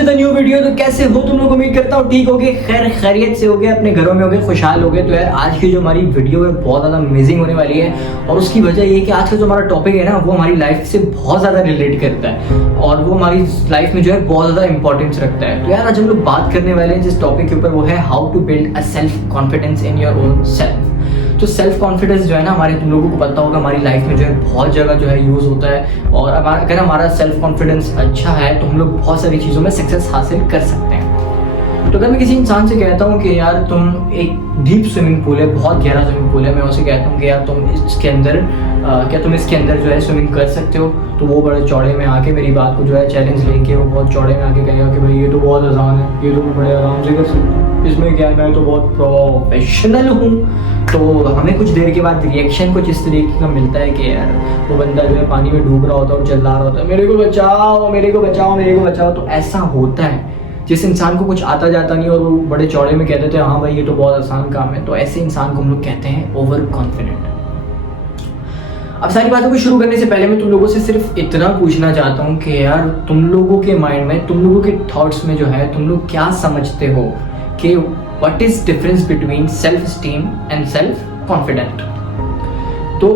With a new video. तो कैसे हो तुम लोग? उम्मीद करता हूँ ठीक हो गए, खैर खैरियत से हो गए, अपने घरों में हो गए, खुशहाल हो गए। तो यार आज की जो हमारी वीडियो है बहुत ज़्यादा अमेजिंग होने वाली है और उसकी वजह ये कि आज का जो हमारा टॉपिक है ना वो हमारी लाइफ से बहुत ज़्यादा रिलेट करता है और वो हमारी लाइफ में जो है बहुत ज़्यादा इंपॉर्टेंस रखता है। तो यार आज हम लोग बात करने वाले हैं जिस टॉपिक के ऊपर, वो है how to build a self confidence in your own self. तो सेल्फ कॉन्फिडेंस जो है ना हमारे तुम लोगों को पता होगा हमारी लाइफ में जो है बहुत जगह जो है यूज़ होता है और अगर हमारा सेल्फ कॉन्फिडेंस अच्छा है तो हम लोग बहुत सारी चीज़ों में सक्सेस हासिल कर सकते हैं। तो अगर मैं किसी इंसान से कहता हूँ कि यार तुम एक डीप स्विमिंग पूल है, बहुत गहरा स्विमिंग पूल है, मैं उसे कहता हूँ कि यार तुम इसके अंदर क्या तुम इसके अंदर जो है स्विमिंग कर सकते हो, तो वो बड़े चौड़े में आके मेरी बात को जो है चैलेंज लेके वो बहुत चौड़े में आके कहेगा कि भाई ये तो बहुत आसान है, ये तो मैं बड़े आराम से कर सकता हूँ, इसमें क्या है, मैं तो बहुत प्रोफेशनल हूँ। तो हमें कुछ देर के बाद रिएक्शन कुछ इस तरीके का मिलता है कि यार वो बंदा जो है पानी में डूब रहा होता है और चिल्ला रहा होता है, मेरे को बचाओ, मेरे को बचाओ, मेरे को बचाओ। तो ऐसा होता है जिस इंसान को कुछ आता जाता नहीं और वो बड़े चौड़े में कहते थे हाँ भाई ये तो बहुत आसान काम है, तो ऐसे इंसान को हम लोग कहते हैं ओवर कॉन्फिडेंट। अब सारी बातों को शुरू करने से पहले मैं तुम लोगों से सिर्फ इतना पूछना चाहता हूँ कि यार तुम लोगों के माइंड में, तुम लोगों के थॉट्स में जो है तुम लोग क्या समझते हो कि what is difference between self esteem and self confident. तो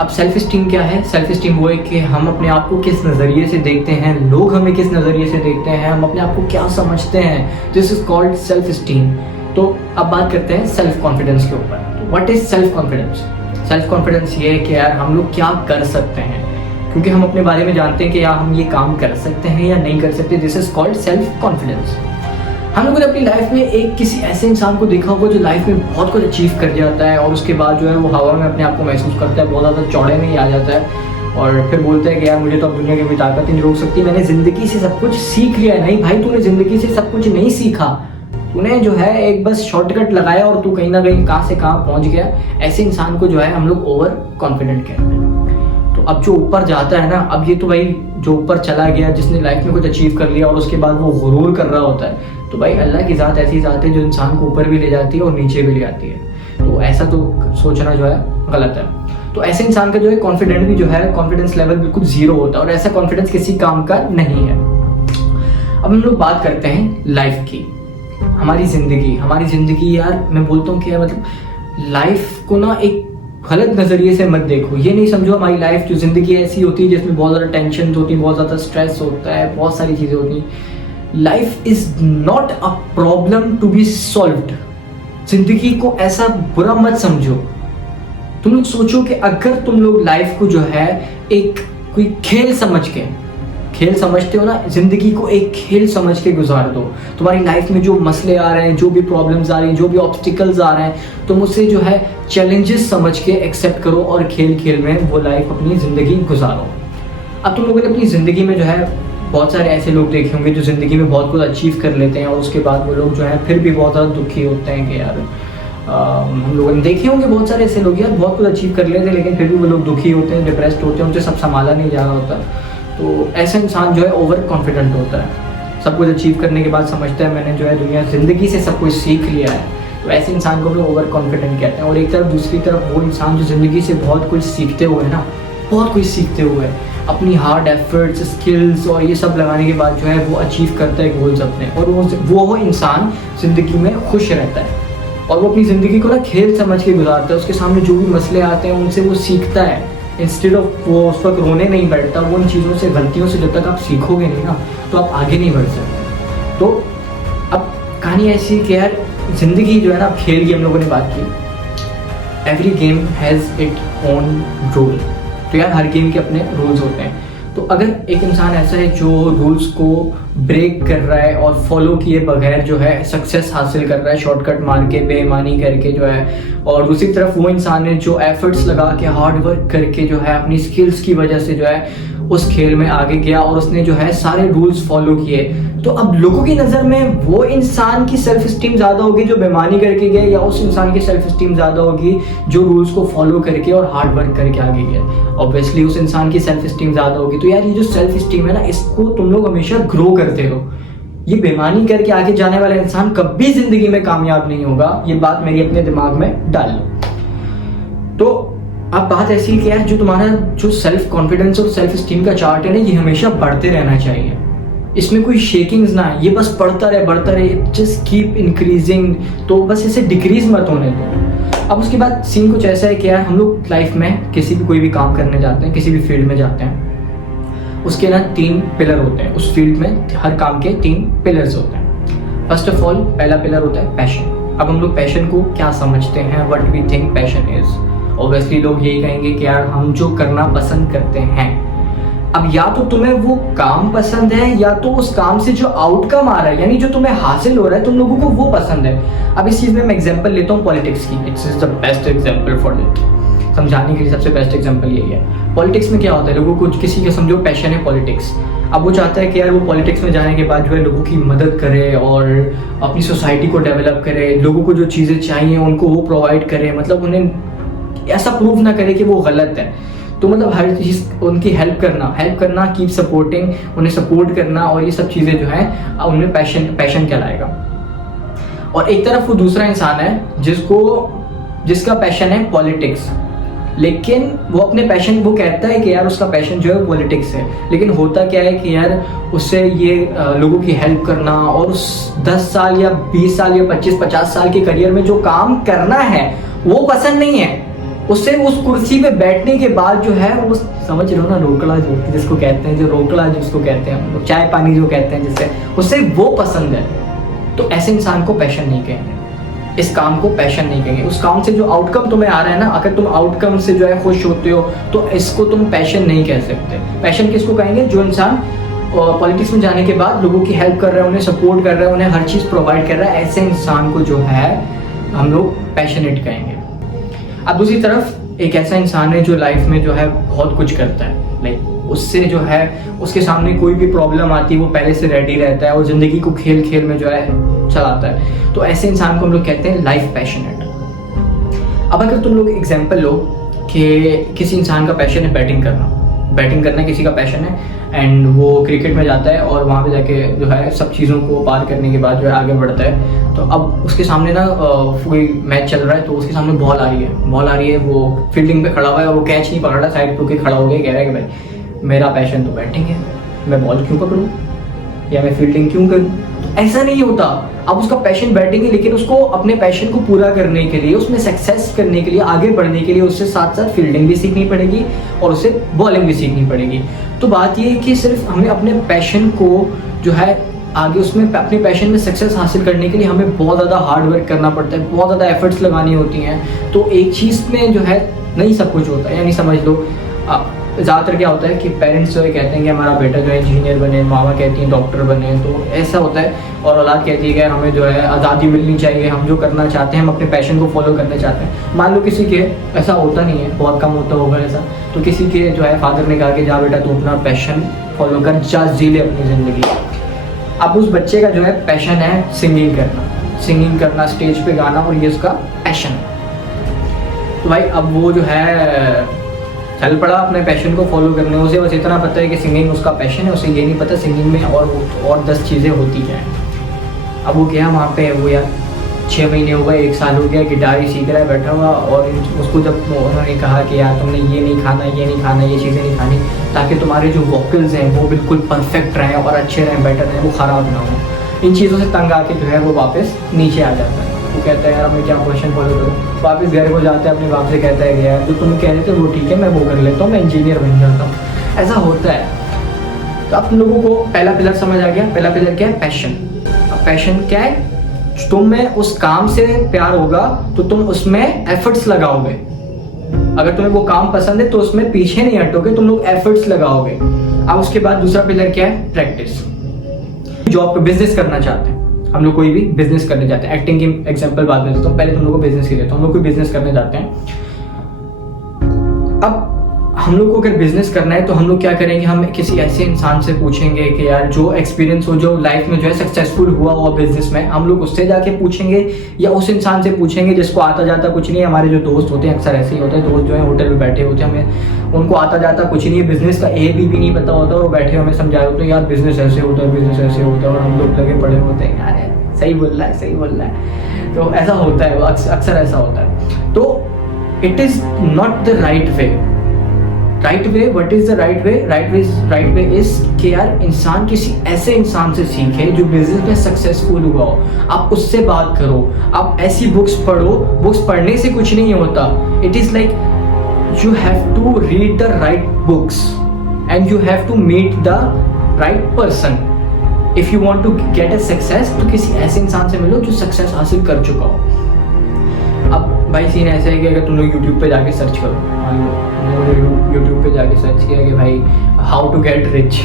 अब सेल्फ स्टीम क्या है? सेल्फ स्टीम वो है कि हम अपने आप को किस नज़रिए से देखते हैं, लोग हमें किस नज़रिए से देखते हैं, हम अपने आप को क्या समझते हैं, this is called self esteem. तो अब बात करते हैं सेल्फ कॉन्फिडेंस के ऊपर। What is self confidence? Self confidence ये है कि यार हम लोग क्या कर सकते हैं, क्योंकि हम अपने बारे में जानते हैं कि यार हम ये काम कर सकते हैं या नहीं कर सकते, this is called self confidence. हम लोगों ने अपनी लाइफ में एक किसी ऐसे इंसान को देखा होगा जो लाइफ में बहुत कुछ अचीव कर जाता है और उसके बाद जो है वो हवा में अपने आप को महसूस करता है, बहुत ज़्यादा चौड़े में ही आ जाता है और फिर बोलता है कि यार मुझे तो अब दुनिया की कोई ताकत नहीं रोक सकती, मैंने ज़िंदगी से सब कुछ सीख लिया है। नहीं भाई, तूने ज़िंदगी से सब कुछ नहीं सीखा, तूने जो है एक बस शॉर्टकट लगाया और तू कहीं ना कहीं कहाँ से कहाँ पहुँच गया। ऐसे इंसान को जो है हम लोग ओवर कॉन्फिडेंट कहते हैं। तो अब जो ऊपर जाता है ना, अब ये तो भाई जो ऊपर चला गया, जिसने लाइफ में कुछ अचीव कर लिया और उसके बाद वो गुरूर कर रहा होता है, तो भाई अल्लाह की ज़ात ऐसी ज़ात है जो इंसान को ऊपर भी ले जाती है और नीचे भी ले आती है। तो ऐसा तो सोचना जो है गलत है। तो ऐसे इंसान का जो है कॉन्फिडेंट भी जो है, कॉन्फिडेंस लेवल बिल्कुल जीरो होता है और ऐसा कॉन्फिडेंस किसी काम का नहीं है। अब हम लोग बात करते हैं लाइफ की, हमारी ज़िंदगी यार मैं बोलता हूँ कि मतलब लाइफ को ना एक गलत नज़रिए से मत देखो। ये नहीं समझो हमारी लाइफ जो ज़िंदगी ऐसी होती है जिसमें बहुत ज़्यादा टेंशन होती है, बहुत ज़्यादा स्ट्रेस होता है, बहुत सारी चीज़ें होती हैं। Life is not a problem to be solved. जिंदगी को ऐसा बुरा मत समझो। तुम लोग सोचो कि अगर तुम लोग लाइफ को जो है एक कोई खेल समझते हो ना, जिंदगी को एक खेल समझ के गुजार दो। तुम्हारी लाइफ में जो मसले आ रहे हैं, जो भी प्रॉब्लम्स आ रही हैं, जो भी ऑब्स्टिकल्स आ रहे हैं, तुम उसे जो है चैलेंजेस समझ के एक्सेप्ट करो और खेल खेल में वो लाइफ अपनी ज़िंदगी गुजारो। अब तुम लोगों ने अपनी ज़िंदगी में जो है बहुत सारे ऐसे लोग देखे होंगे जो ज़िंदगी में बहुत कुछ अचीव कर लेते हैं और उसके बाद वो लोग जो है फिर भी बहुत ज़्यादा दुखी होते हैं कि यार हम लोगों ने देखे होंगे बहुत सारे ऐसे लोग यार बहुत कुछ अचीव कर लेते हैं लेकिन फिर भी वो लोग दुखी होते हैं, डिप्रेस्ड होते हैं, उनसे सब संभाला नहीं जा रहा होता। तो ऐसा इंसान जो है ओवर कॉन्फिडेंट होता है। सब कुछ अचीव करने के बाद समझता है मैंने जो है दुनिया ज़िंदगी से सब कुछ सीख लिया है, तो ऐसे इंसान को लोग ओवर कॉन्फिडेंट कहते हैं। और एक तरफ दूसरी तरफ वो इंसान जो ज़िंदगी से बहुत कुछ सीखते हुए ना, बहुत कुछ सीखते हुए अपनी हार्ड एफर्ट्स, स्किल्स और ये सब लगाने के बाद जो है वो अचीव करता है गोल्स अपने, और वो इंसान ज़िंदगी में खुश रहता है और वो अपनी ज़िंदगी को ना खेल समझ के गुजारता है। उसके सामने जो भी मसले आते हैं उनसे वो सीखता है, इंस्टेड ऑफ वो उस वक्त रोने नहीं बैठता। वो इन चीज़ों से, गलतियों से जब तक आप सीखोगे नहीं ना तो आप आगे नहीं बढ़ सकते। तो अब कहानी ऐसी कि यार ज़िंदगी जो है ना, खेल की हम लोगों ने बात की, every game has it own rule. तो यार हर गेम के अपने रूल्स होते हैं। तो अगर एक इंसान ऐसा है जो रूल्स को ब्रेक कर रहा है और फॉलो किए बगैर जो है सक्सेस हासिल कर रहा है, शॉर्टकट मार के, बेईमानी करके जो है, और दूसरी तरफ वो इंसान है जो एफर्ट्स लगा के, हार्ड वर्क करके जो है अपनी स्किल्स की वजह से जो है उस खेल में आगे गया और उसने जो है सारे रूल्स फॉलो किए, तो अब लोगों की नज़र में वो इंसान की सेल्फ स्टीम ज़्यादा होगी जो बेईमानी करके गया, या उस इंसान की सेल्फ स्टीम ज़्यादा होगी जो रूल्स को फॉलो करके और हार्ड वर्क करके आगे गया? ऑब्वियसली उस इंसान की सेल्फ स्टीम ज़्यादा होगी। तो यार ये जो सेल्फ स्टीम है ना, इसको तुम लोग हमेशा ग्रो करते हो। ये बेईमानी करके आगे जाने वाला इंसान कभी ज़िंदगी में कामयाब नहीं होगा, ये बात मेरी अपने दिमाग में डाल लो। तो अब बात ऐसी है कि यार जो तुम्हारा जो सेल्फ कॉन्फिडेंस और सेल्फ स्टीम का चार्ट है ना, ये हमेशा बढ़ते रहना चाहिए। इसमें कोई शेकिंग्स ना है, ये बस बढ़ता रहे, जस्ट कीप इंक्रीजिंग, तो बस इसे डिक्रीज मत होने दो। अब उसके बाद सीन कुछ ऐसा है कि यार हम लोग लाइफ में किसी भी कोई भी काम करने जाते हैं, किसी भी फील्ड में जाते हैं, उसके ना 3 पिलर होते हैं। उस फील्ड में हर काम के 3 पिलर्स होते हैं। फर्स्ट ऑफ ऑल पहला पिलर होता है पैशन। अब हम लोग पैशन को क्या समझते हैं, what we think passion is. Obviously लोग यही कहेंगे कि यार हम जो करना पसंद करते हैं। अब या तो तुम्हें वो काम पसंद है या तो उस काम से जो आउटकम आ रहा है, यानी जो तुम्हें हासिल हो रहा है, तुम लोगों को वो पसंद है। अब इस चीज में मैं एग्जांपल लेता हूँ पॉलिटिक्स की। It's is the best example for it. समझाने के लिए सबसे बेस्ट एग्जांपल यही है। पॉलिटिक्स में क्या होता है, लोगों को किसी का समझो पैशन है पॉलिटिक्स। अब वो चाहता है कि यार वो पॉलिटिक्स में जाने के बाद जो है लोगों की मदद करे और अपनी सोसाइटी को डेवलप करे, लोगों को जो चीज़ें चाहिए उनको वो प्रोवाइड करे, मतलब उन्हें ऐसा प्रूव ना करे कि वो गलत है। तो मतलब हर चीज़ उनकी हेल्प करना, कीप सपोर्टिंग, उन्हें सपोर्ट करना, और ये सब चीज़ें जो है उनमें पैशन कहलाएगा। और एक तरफ वो दूसरा इंसान है जिसका पैशन है पॉलिटिक्स, लेकिन वो अपने पैशन, वो कहता है कि यार उसका पैशन जो है पॉलिटिक्स है, लेकिन होता क्या है कि यार उससे ये लोगों की हेल्प करना और उस 10 साल या 20 साल या 25-50 साल के करियर में जो काम करना है वो पसंद नहीं है। उससे उस कुर्सी पे बैठने के बाद जो है वो, समझ रहे हो ना, रोकड़ा जिसको कहते हैं, जो रोकड़ा जिसको कहते हैं, चाय पानी जो कहते हैं, जिससे उससे वो पसंद है, तो ऐसे इंसान को पैशन नहीं कहेंगे, इस काम को पैशन नहीं कहेंगे। उस काम से जो आउटकम तुम्हें आ रहा है ना, अगर तुम आउटकम से जो है खुश होते हो तो इसको तुम पैशन नहीं कह सकते। पैशन किसको कहेंगे, जो इंसान पॉलिटिक्स में जाने के बाद लोगों की हेल्प कर रहा है, उन्हें सपोर्ट कर रहा है, उन्हें हर चीज़ प्रोवाइड कर रहा है, ऐसे इंसान को जो है हम लोग पैशनेट कहेंगे। अब दूसरी तरफ एक ऐसा इंसान है जो लाइफ में जो है बहुत कुछ करता है, लाइक उससे जो है उसके सामने कोई भी प्रॉब्लम आती है वो पहले से रेडी रहता है और ज़िंदगी को खेल खेल में जो है चलाता है, तो ऐसे इंसान को हम लोग कहते हैं लाइफ पैशनेट। अब अगर तुम लोग एग्जांपल लो कि किसी इंसान का पैशन है बैटिंग करना किसी का पैशन है, एंड वो क्रिकेट में जाता है और वहाँ पे जाके जो है सब चीज़ों को पार करने के बाद जो है आगे बढ़ता है। तो अब उसके सामने ना कोई मैच चल रहा है, तो उसके सामने बॉल आ रही है, वो फील्डिंग पे खड़ा हुआ है और वो कैच नहीं पकड़ रहा, साइड पे खड़ा हो गया, कह रहा है कि भाई मेरा पैशन तो बैटिंग है, मैं बॉल क्यों पकड़ूँ या मैं फील्डिंग क्यों करूँ। ऐसा नहीं होता। अब उसका पैशन बैटिंग है, लेकिन उसको अपने पैशन को पूरा करने के लिए, उसमें सक्सेस करने के लिए, आगे बढ़ने के लिए उससे साथ साथ फील्डिंग भी सीखनी पड़ेगी और उसे बॉलिंग भी सीखनी पड़ेगी। तो बात ये है कि सिर्फ हमें अपने पैशन को जो है आगे उसमें अपने पैशन में सक्सेस हासिल करने के लिए हमें बहुत ज़्यादा हार्ड वर्क करना पड़ता है, बहुत ज़्यादा एफर्ट्स लगानी होती हैं। तो एक चीज़ में जो है नहीं सब कुछ होता है, यानी समझ लो ज़्यादातर क्या होता है कि पेरेंट्स जो है कहते हैं कि हमारा बेटा जो है इंजीनियर बने, मामा कहती हैं डॉक्टर बने, तो ऐसा होता है। और औलाद कहती है कि हमें जो है आज़ादी मिलनी चाहिए, हम जो करना चाहते हैं, हम अपने पैशन को फॉलो करना चाहते हैं। मान लो किसी के, ऐसा होता नहीं है, बहुत कम होता होगा ऐसा, तो किसी के जो है फादर ने कहा कि जा बेटा तू अपना पैशन फॉलो कर, जा जी ले अपनी ज़िंदगी। अब उस बच्चे का जो है पैशन है सिंगिंग करना, स्टेज पे गाना, और ये उसका पैशन है। तो भाई अब वो जो है चल पड़ा अपने पैशन को फॉलो करने। उसे बस इतना पता है कि सिंगिंग उसका पैशन है, उसे ये नहीं पता सिंगिंग में और 10 चीज़ें होती हैं। अब वो गया वहाँ पे, वो यार 6 महीने हो गए, 1 साल हो गया, गिटार ही सीख रहा है बैठा हुआ, और उसको जब उन्होंने कहा कि यार तुमने ये नहीं खाना, ये चीज़ें नहीं खानी, ताकि तुम्हारे जो वोकल्स हैं वो बिल्कुल परफेक्ट रहें और अच्छे रहें, बेटर रहें, वो ख़राब ना हो। इन चीज़ों से तंग आके जो है वो वापस नीचे आ जाता है। वो कहता है यार मैं क्या पैशन फॉलो करूँ, वापस घर को जाता है, अपने बाप से कहता है कि यार जो तुम कह रहे थे वो ठीक है, मैं वो कर लेता हूँ, मैं इंजीनियर बन जाता हूँ। ऐसा होता है। तो आप लोगों को पहला पिलर समझ आ गया। पहला पिलर क्या है, पैशन। अब पैशन क्या है, तुम्हें उस काम से प्यार होगा तो तुम उसमें एफर्ट्स लगाओगे। अगर तुम्हें वो काम पसंद है तो उसमें पीछे नहीं हटोगे, तुम लोग एफर्ट्स लगाओगे। अब उसके बाद दूसरा पिलर क्या है, प्रैक्टिस। जॉब पे बिजनेस करना चाहते हैं हम लोग, कोई भी बिजनेस करने जाते हैं। एक्टिंग की एग्जांपल बाद में देता हूँ, पहले तुम लोग को बिजनेस की देता हूँ। हम लोग कोई बिजनेस करने जाते हैं। अब हम लोग को अगर बिजनेस करना है तो हम लोग क्या करेंगे, हम किसी ऐसे इंसान से पूछेंगे कि यार जो एक्सपीरियंस हो, जो लाइफ में जो है सक्सेसफुल हुआ बिजनेस में, हम लोग उससे जाके पूछेंगे, या उस इंसान से पूछेंगे जिसको आता जाता कुछ नहीं है। हमारे जो दोस्त होते हैं अक्सर ऐसे ही होते हैं, दोस्त जो है होटल में बैठे होते हैं, हमें उनको आता जाता कुछ नहीं है, बिजनेस का ए भी नहीं पता होता, और बैठे हमें समझाए होते हैं यार बिजनेस ऐसे होता है, बिजनेस ऐसे होता है, और हम लोग लगे पड़े होते हैं यार सही बोल रहा है। तो ऐसा होता है, अक्सर ऐसा होता है। तो it is not the right way. Right way, what is the right way? Right way is कि यार इंसान किसी ऐसे इंसान से सीखे जो बिजनेस में सक्सेसफुल हुआ हो, आप उससे बात करो, आप ऐसी बुक्स पढ़ो। बुक्स पढ़ने से कुछ नहीं होता, it is like you have to read the right books and you have to meet the right person if you want to get a success. तो किसी ऐसे इंसान से मिलो जो सक्सेस हासिल कर चुका हो। अब भाई सीन ऐसा है कि अगर तुम लोग यूट्यूब पे जाके सर्च करो, यूट्यूब पे जाके सर्च किया कि भाई हाउ टू गेट रिच,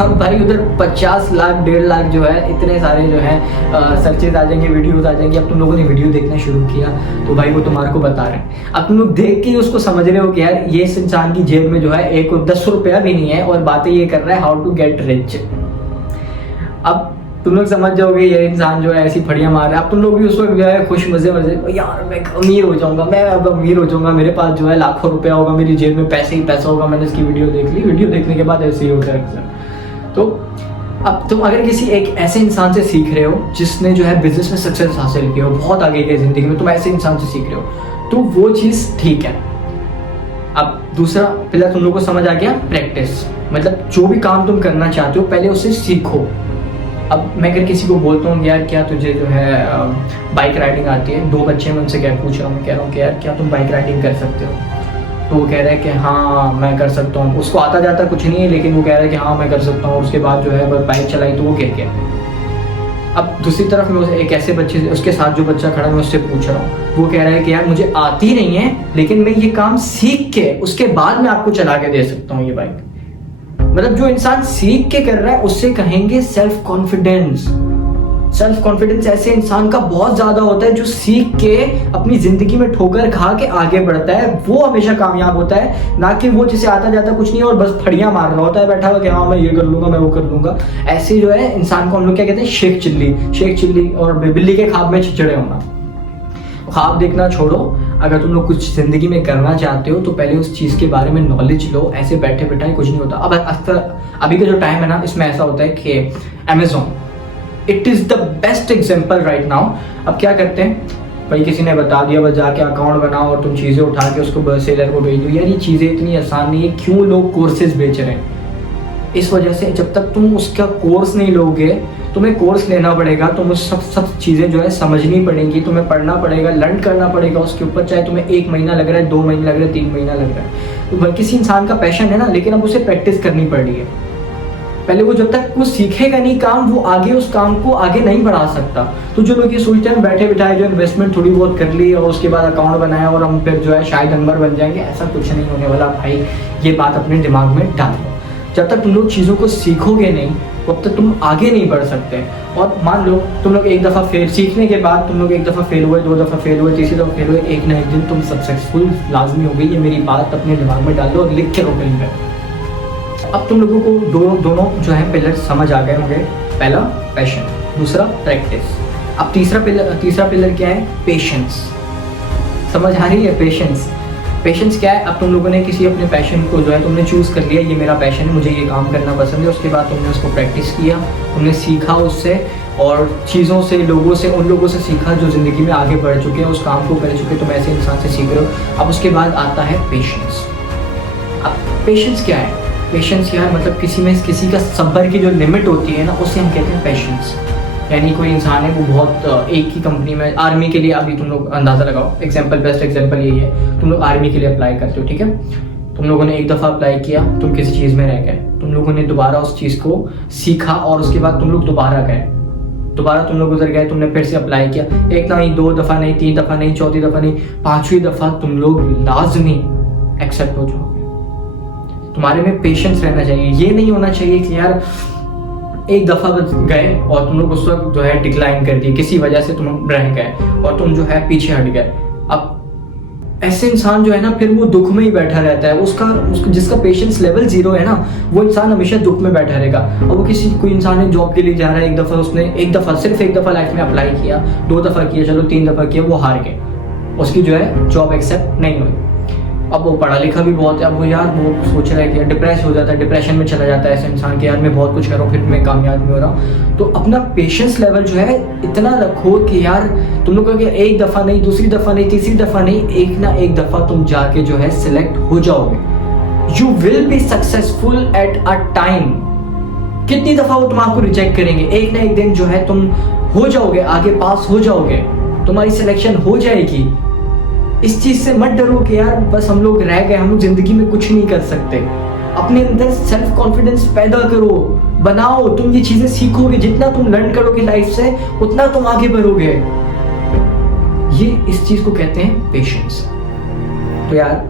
अब भाई उधर 50 लाख 1.5 लाख जो है इतने सारे जो है सर्चेज आ जाएंगे, वीडियोस आ जाएंगे। अब तुम लोगों ने वीडियो देखना शुरू किया तो भाई वो तुम्हारे को बता रहे हैं। अब तुम लोग देख के उसको समझ रहे हो कि यार ये इस इंसान की जेब में जो है 10 रुपया भी नहीं है और बातें ये कर रहा है हाउ टू गेट रिच। अब तुम लोग समझ जाओगे ये इंसान जो है ऐसी फड़ियां मार रहा है। अब तुम लोग भी उस वक्त जो है खुश मजे यार मैं अमीर हो जाऊंगा, मैं अब अमीर हो जाऊंगा, मेरे पास जो है लाखों रुपया होगा, मेरी जेब में पैसे ही पैसा होगा। मैंने इसकी वीडियो देख ली, वीडियो देखने के बाद ऐसे ही होता है अक्सर। तो अब तुम अगर किसी एक ऐसे इंसान से सीख रहे हो जिसने जो है बिजनेस में सक्सेस हासिल किया हो, बहुत आगे गए जिंदगी में, तुम ऐसे इंसान से सीख रहे हो तो वो चीज़ ठीक है। अब दूसरा पिलर तुम लोग को समझ आ गया, प्रैक्टिस। मतलब जो भी काम तुम करना चाहते हो पहले उससे सीखो। अब मैं अगर किसी को बोलता हूँ यार क्या तुझे जो है बाइक राइडिंग आती है, 2 बच्चे मैं उनसे क्या पूछ रहा हूँ, कह रहा हूँ कि यार क्या तुम बाइक राइडिंग कर सकते हो? तो वो कह रहा है कि हाँ मैं कर सकता हूँ। उसको आता जाता कुछ नहीं है लेकिन वो कह रहा है कि हाँ मैं कर सकता हूँ। उसके बाद जो है वो बाइक चलाई तो वो गिर गया। अब दूसरी तरफ मैं एक ऐसे बच्चे से, उसके साथ जो बच्चा खड़ा मैं उससे पूछ रहा हूँ, वो कह रहा है कि यार मुझे आती नहीं है लेकिन मैं ये काम सीख के उसके बाद मैं आपको चला के दे सकता हूँ ये बाइक। मतलब जो इंसान सीख के कर रहा है उससे कहेंगे सेल्फ कॉन्फिडेंस। सेल्फ कॉन्फिडेंस ऐसे इंसान का बहुत ज्यादा होता है जो सीख के अपनी जिंदगी में ठोकर खा के आगे बढ़ता है, वो हमेशा कामयाब होता है। ना कि वो जिसे आता जाता कुछ नहीं और बस फड़ियां मार रहा होता है बैठा हुआ कि हाँ मैं ये कर लूंगा, मैं वो कर लूंगा। ऐसे जो है इंसान को हम लोग क्या कहते हैं, शेख चिल्ली और बिल्ली के ख्वाब में चिचड़े होना। ख्वाब देखना छोड़ो, अगर तुम लोग कुछ जिंदगी में करना चाहते हो तो पहले उस चीज के बारे में नॉलेज लो। ऐसे बैठे बैठे कुछ नहीं होता। अब अभी का जो टाइम है ना, इसमें ऐसा होता है कि Amazon it is the best example right now. अब क्या करते हैं भाई, किसी ने बता दिया बस जाके अकाउंट बनाओ और तुम चीजें उठा के उसको सेलर को भेज दो। यार ये चीजें इतनी आसान नहीं है। क्यों लोग कोर्सेज बेच रहे हैं? इस वजह से जब तक तुम उसका कोर्स नहीं लोगे, तुम्हें कोर्स लेना पड़ेगा, तुम उस सब चीज़ें जो है समझनी पड़ेंगी, तुम्हें पढ़ना पड़ेगा, लर्न करना पड़ेगा उसके ऊपर। चाहे तुम्हें 1 महीना लग रहा है, 2 महीने लग रहे हैं, 3 महीना लग रहा है, तो किसी इंसान का पैशन है ना, लेकिन अब उसे प्रैक्टिस करनी पड़ रही है। पहले वो जब तक वो सीखेगा नहीं काम, वो आगे उस काम को आगे नहीं बढ़ा सकता। तो जो लोग ये सोचते हैं बैठे बिठाए जो इन्वेस्टमेंट थोड़ी बहुत कर ली और उसके बाद अकाउंट बनाया और हम फिर जो है शायद नंबर बन जाएंगे, ऐसा कुछ नहीं होने वाला भाई। ये बात अपने दिमाग में डालो। जब तक तुम लोग चीज़ों को सीखोगे नहीं तब तक तुम आगे नहीं बढ़ सकते। और मान लो तुम लोग एक दफ़ा फेल, सीखने के बाद तुम लोग 1 दफ़ा फेल हुए, 2 दफ़ा फेल हुए, तीसरी दफ़ा फेल हुए, एक ना एक दिन तुम सक्सेसफुल लाजमी हो गई। ये मेरी बात अपने दिमाग में डाल दो और लिख के रखो कहीं पे। अब तुम लोगों को दोनों जो है पिलर समझ आ गए होंगे। पहला पैशन, दूसरा प्रैक्टिस। अब तीसरा पिलर क्या है? पेशेंस। समझ आ रही है? पेशेंस क्या है? अब तुम लोगों ने किसी अपने पैशन को जो है तुमने चूज़ कर लिया, ये मेरा पैशन है, मुझे ये काम करना पसंद है। उसके बाद तुमने उसको प्रैक्टिस किया, तुमने सीखा उससे और चीज़ों से, लोगों से, उन लोगों से सीखा जो ज़िंदगी में आगे बढ़ चुके हैं, उस काम को कर चुके, तुम ऐसे इंसान से सीख रहे हो। अब उसके बाद आता है पेशेंस। अब पेशेंस क्या है? पेशेंस क्या है? मतलब किसी का सब्र की जो लिमिट होती है ना, उसे हम कहते हैं पेशेंस। यानी कोई इंसान है वो बहुत एक ही कंपनी में, आर्मी के लिए, अभी तुम लोग अंदाज़ा लगाओ, बेस्ट एग्जांपल यही है, तुम लोग आर्मी के लिए अप्लाई करते हो, ठीक है। तुम लोगों ने एक दफ़ा अप्लाई किया, तुम किसी चीज़ में रह गए, तुम लोगों ने दोबारा उस चीज़ को सीखा और उसके बाद तुम लोग दोबारा तुम लोग उधर गए, तुमने फिर से अप्लाई किया, 1 नहीं 2 दफ़ा नहीं, 3 दफ़ा नहीं, 4थी दफ़ा नहीं, 5वीं दफ़ा तुम लोग लाजमी एक्सेप्ट हो जाओगे। तुम्हारे में पेशेंस रहना चाहिए। ये नहीं होना चाहिए कि यार एक दफ़ा गए और तुम लोग उस वक्त जो है डिक्लाइन कर दिए, किसी वजह से तुम रह गए और तुम जो है पीछे हट गए। अब ऐसे इंसान जो है ना, फिर वो दुख में ही बैठा रहता है। उसका जिसका पेशेंस लेवल 0 है ना, वो इंसान हमेशा दुख में बैठा रहेगा। और वो कोई इंसान है जॉब के लिए जा रहा है, सिर्फ एक दफ़ा लाइफ में अप्लाई किया, 2 दफ़ा किया, चलो 3 दफ़ा किया, वो हार गए, उसकी जो है जॉब एक्सेप्ट नहीं हुई। अब वो पढ़ा लिखा भी बहुत है, अब वो सोच रहा है कि डिप्रेस हो जाता है, डिप्रेशन में चला जाता है ऐसे इंसान के, यार मैं बहुत कुछ कर रहा हूँ फिर मैं कामयाब नहीं हो रहा हूँ। तो अपना पेशेंस लेवल जो है इतना रखो कि यार तुम लोग कहोगे 1 दफ़ा नहीं, दूसरी दफ़ा नहीं, तीसरी दफ़ा नहीं, एक ना एक दफ़ा तुम जाके जो है सिलेक्ट हो जाओगे। You will be successful at a time. कितनी दफा वो तुम आपको रिजेक्ट करेंगे, एक ना एक दिन जो है तुम हो जाओगे, आगे पास हो जाओगे, तुम्हारी सिलेक्शन हो जाएगी। इस चीज से मत डरो कि यार बस हम लोग रह गए, हम लोग जिंदगी में कुछ नहीं कर सकते। अपने अंदर सेल्फ कॉन्फिडेंस पैदा करो, बनाओ। तुम ये चीजें सीखोगे, जितना तुम लर्न करोगे लाइफ से उतना तुम आगे बढ़ोगे। ये इस चीज को कहते हैं पेशेंस। तो यार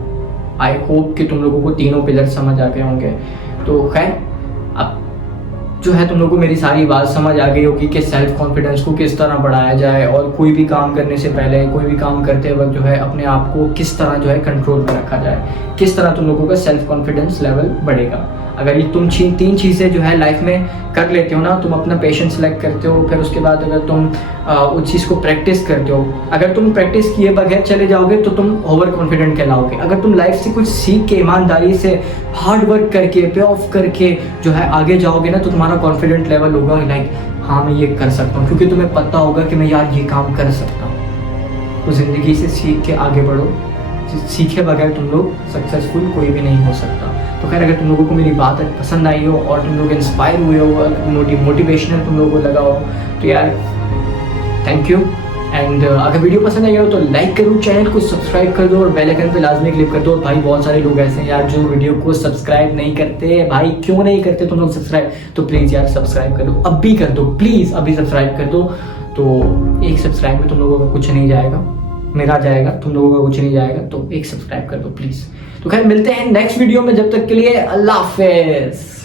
आई होप कि तुम लोगों को तीनों पिलर समझ आ गए होंगे। तो खैर अब जो है तुम लोगों को मेरी सारी बात समझ आ गई होगी कि सेल्फ कॉन्फिडेंस को किस तरह बढ़ाया जाए और कोई भी काम करने से पहले, कोई भी काम करते वक्त जो है अपने आप को किस तरह जो है कंट्रोल में रखा जाए, किस तरह तुम लोगों का सेल्फ कॉन्फिडेंस लेवल बढ़ेगा। अगर ये तुम तीन चीज़ें जो है लाइफ में कर लेते हो ना, तुम अपना पेशेंस सेलेक्ट करते हो, फिर उसके बाद अगर तुम उस चीज़ को प्रैक्टिस करते हो, अगर तुम प्रैक्टिस किए बगैर चले जाओगे तो तुम ओवर कॉन्फिडेंट कहलाओगे। अगर तुम लाइफ से कुछ सीख के, ईमानदारी से, हार्ड वर्क करके, पे ऑफ करके जो है आगे जाओगे ना, तो तुम्हारा कॉन्फिडेंट लेवल होगा लाइक हाँ मैं ये कर सकता हूँ, क्योंकि तुम्हें पता होगा कि मैं यार ये काम कर सकता हूँ। तो ज़िंदगी से सीख के आगे बढ़ो। सीखे बगैर तुम लोग सक्सेसफुल कोई भी नहीं हो सकता। तो खैर अगर तुम लोगों को मेरी बात पसंद आई हो और तुम लोग इंस्पायर हुए हो, मोटिवेशनल तुम लोगों को लगा हो, तो यार थैंक यू। एंड अगर वीडियो पसंद आई हो तो लाइक करो, चैनल को सब्सक्राइब कर दो और बेल आइकन पे लाजमी क्लिक कर दो। भाई बहुत सारे लोग ऐसे हैं यार जो वीडियो को सब्सक्राइब नहीं करते। भाई क्यों नहीं करते तुम लोग सब्सक्राइब? तो प्लीज़ यार सब्सक्राइब कर दो, अभी कर दो, प्लीज़ अभी सब्सक्राइब कर दो। तो एक सब्सक्राइब में तुम लोगों का कुछ नहीं जाएगा, मेरा जाएगा, तुम लोगों का कुछ नहीं जाएगा। तो एक सब्सक्राइब कर दो प्लीज़। तो खैर मिलते हैं नेक्स्ट वीडियो में, जब तक के लिए अल्लाह हाफिज़।